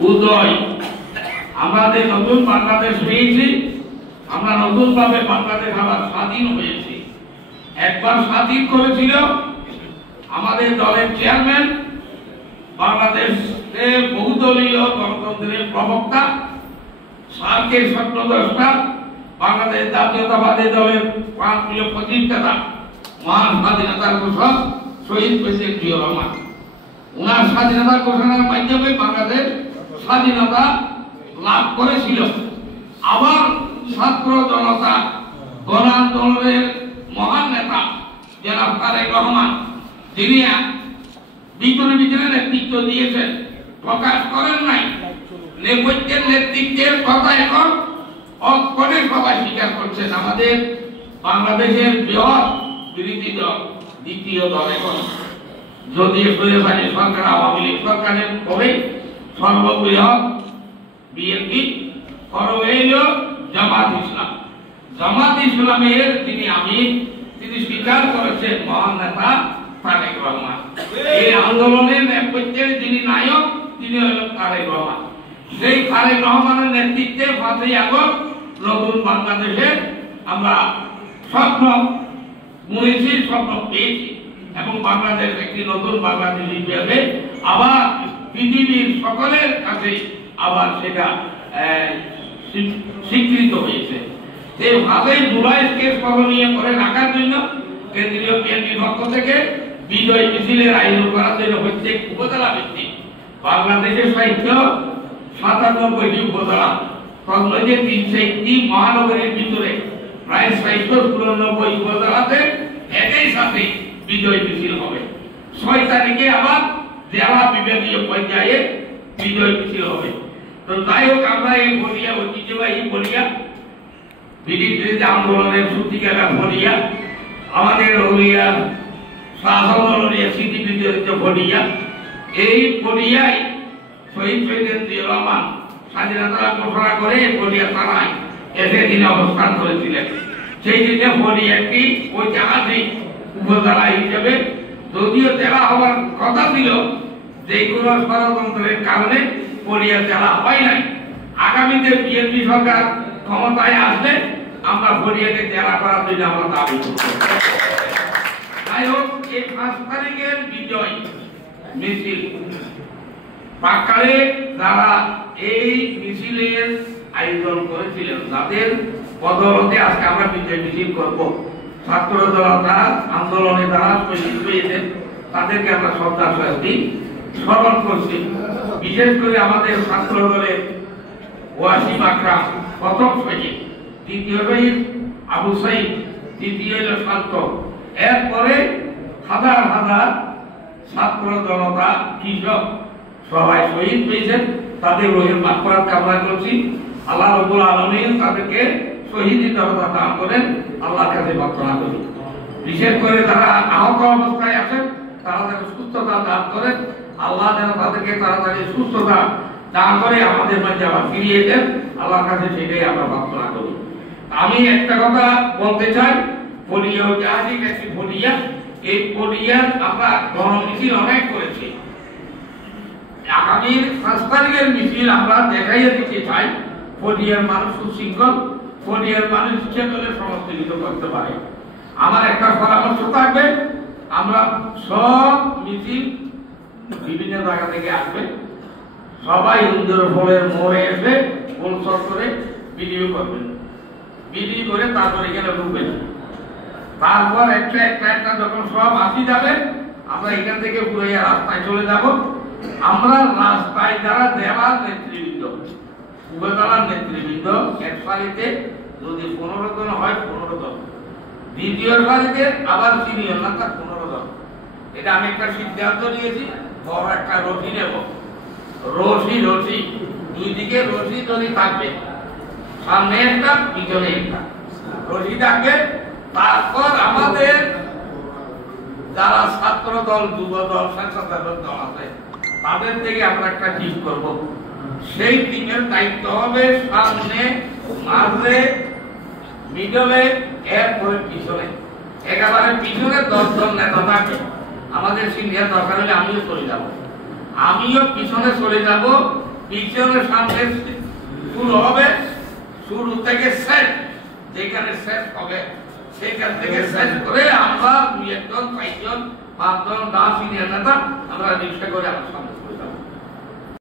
উদয়, আমাদের নতুন বাংলাদেশ পেয়েছি, আমরা নতুন ভাবে বাংলাদেশ আবার স্বাধীন হয়েছি। একবার স্বাধীন করেছিল আমাদের দলের চেয়ারম্যান, বাংলাদেশে বহুদলীয় গণতন্ত্রের প্রবক্তা, সার্কের স্বপ্নদ্রষ্টা, বাংলাদেশ জাতীয়তাবাদী দলের প্রাণপ্রিয় প্রতিষ্ঠাতা, মহান স্বাধীনতার ঘোষক শহীদ প্রেসিডেন্ট জিয়াউর রহমান। ওনার স্বাধীনতা ঘোষণার মাধ্যমে বাংলাদেশ স্বাধীনতা লাভ করেছিল। আবার ছাত্র জনতা গণ আন্দোলনের মহান নেতা জনাব তারেক রহমান, যিনি বিজনে বিজনে নেতৃত্ব দিয়েছেন, প্রকাশ করেন নাই, নেপথ্যের নেতৃত্বের কথা এখন অক্ষরে সবাই স্বীকার করছেন। আমাদের বাংলাদেশের বৃহৎ বিরোধী দল, দ্বিতীয় দল এখন, যদিও স্বৈরাচারী সরকার আওয়ামী লীগ সরকারের পরে সর্ববৃহৎ বিএনপি, জামাত ইসলাম। জামাত ইসলামের যিনি আমির, তিনি স্বীকার করেছেন মহান নেতা তারেক রহমান। এই আন্দোলনের নেপথ্যের যিনি নায়ক, তিনি হলেন তারেক রহমান। সেই তারেক রহমানের নেতৃত্বে 5ই আগস্ট নতুন বাংলাদেশে আমরা স্বপ্ন বুনেছি, স্বপ্ন পেয়েছি এবং বাংলাদেশ একটি নতুন বাংলাদেশ হিসেবে আবার পৃথিবীর সকলের কাছে আবার সেটা স্বীকৃত হয়েছে। এই 5ই জুলাই কেস করণীয় করে রাখার জন্য কেন্দ্রীয় বিএনপির পক্ষ থেকে বিজয় মিছিলের আয়োজন করার জন্য প্রত্যেক উপজেলা ভিত্তিক বাংলাদেশের সাহিত্য 97টি উপজেলা, তন্মধ্যে 301টি মহানগরীর ভিতরে প্রায় 694 উপজেলাতে একই সাথে বিজয় মিছিল হবে। 6 তারিখে আবার জেলা বিভাগীয় পর্যায়ে বিজয় মিছিল হবে। তো যাই হোক, আমরা এই বলিয়া ঐতিহ্যবাহী বলিয়া ব্রিটিশ আন্দোলনের সূতিকাটা বলিয়া, আমাদের হলিয়া শাসনের স্মৃতি বিজড়িত বলিয়া, এই বলিয়ায় শহীদ প্রেসিডেন্ট জিয়াউর রহমান স্বাধীনতা ঘোষণা করে বলিয়া থানায় এসে তিনি অবস্থান করেছিলেন। সেই দিনে বলিয়া একটি ঐতিহাসিক উপজেলা হিসেবে, যদিও জেলা হওয়ার কথা ছিল, যে কোনো ষড়যন্ত্রের কারণে বলিয়া জেলা হয় নাই। আগামীতে বিএনপি সরকার ক্ষমতায় আসলে আমরা বলিয়াকে জেলা করার জন্য আমরা দাবি করব। যাই হোক, এই 5 তারিখের বিজয় মিছিল প্রাক্কালে যারা এই মিছিলের আয়োজন করেছিলেন, তাদের বদৌলতে আজকে আমরা বিজয় মিছিল করব। ছাত্র জনতা আন্দোলনে যারা শহীদ হয়েছেন তাদেরকে আমরা শ্রদ্ধার সাথে স্মরণ করছি। বিশেষ করে আমাদের ছাত্র দলের ওয়াসিম আকরাম প্রথম শহীদ, দ্বিতীয় শহীদ আবু সাইদ, তৃতীয় হল শান্ত। এরপরে হাজার হাজার ছাত্র জনতা, কৃষক সবাই শহীদ হয়েছেন। তাদের রোহের মাগফিরাত কামনা করছি। আল্লাহ রাব্বুল আলামিন তাদেরকে শহীদি দরজা দান করেন, আল্লাহর কাছে প্রার্থনা করি। বিশেষ করে যারা আহত অবস্থায় আছেন, তারা যেন সুস্থতা দান করেন, আল্লাহ যেন তাদেরকে তাড়াতাড়ি সুস্থতা দান করে আমাদের মাঝে আবার ফিরিয়ে দেন, আল্লাহর কাছে সেটাই আমরা প্রার্থনা করি। আমি একটা কথা বলতে চাই, বলিয়া ঐতিহাসিক একটি বলিয়া, এই বলিয়ার আমরা গণমিছিল অনেক করেছি। আগামীর 5 তারিখের মিছিল আমরা দেখাইয়া দিতে চাই, বলিয়ার মানুষ সুশৃঙ্খল, বলিয়ার মানুষ ইচ্ছা করলে সমস্ত কিছু করতে পারে। আমার একটা পরামর্শ থাকবে, আমরা সব মিছিল বিভিন্ন জায়গা থেকে আসবে, সবাই ইন্দোর ফলের মোড়ে এসে গোল করে ভিডিও করবেন, ভিডিও করে তারপরে এখানে ঢুকবেন। তারপর একটা একটা যখন সব আসি যাবে, আমরা এখান থেকে পুরো রাস্তায় চলে যাব। আমরা রাস্তায় যারা জেলার নেতৃবৃন্দ, উপজেলার নেতৃবৃন্দ, এক সারিতে যদি 15 জন হয় 15 জন, দ্বিতীয় সারিতে আবার সিনিয়র না তার 15 জন। এটা আমি একটা সিদ্ধান্ত নিয়েছি, বড় একটা রশি নেব, রশি দুই দিকে রশি যদি থাকবে, সামনে একটা পিছনে একটা রশি থাকবে। তারপর আমাদের যারা ছাত্র দল, যুব দল, স্বেচ্ছাসেবক দল আছে, তাদের থেকে আমরা একটা টিম করব। সেই টিমের দায়িত্ব হবে সামনে, মাঝে, মিডলে, এরপরে পিছনে। একেবারে পিছনে 10 জন নেতা থাকে। আমাদের সিনিয়র দরকার হলে আমিও চলে যাব, আমিও পিছনে চলে যাব। পিছনের সামনে শুরু হবে, শুরু থেকে শেষ, যেখানে শেষ হবে সেখান থেকে শেষ করে আমরা 2 একজন 4 জন 5 জন 10 সিনিয়র নেতা আমরা রিক্সা করে আমার সামনে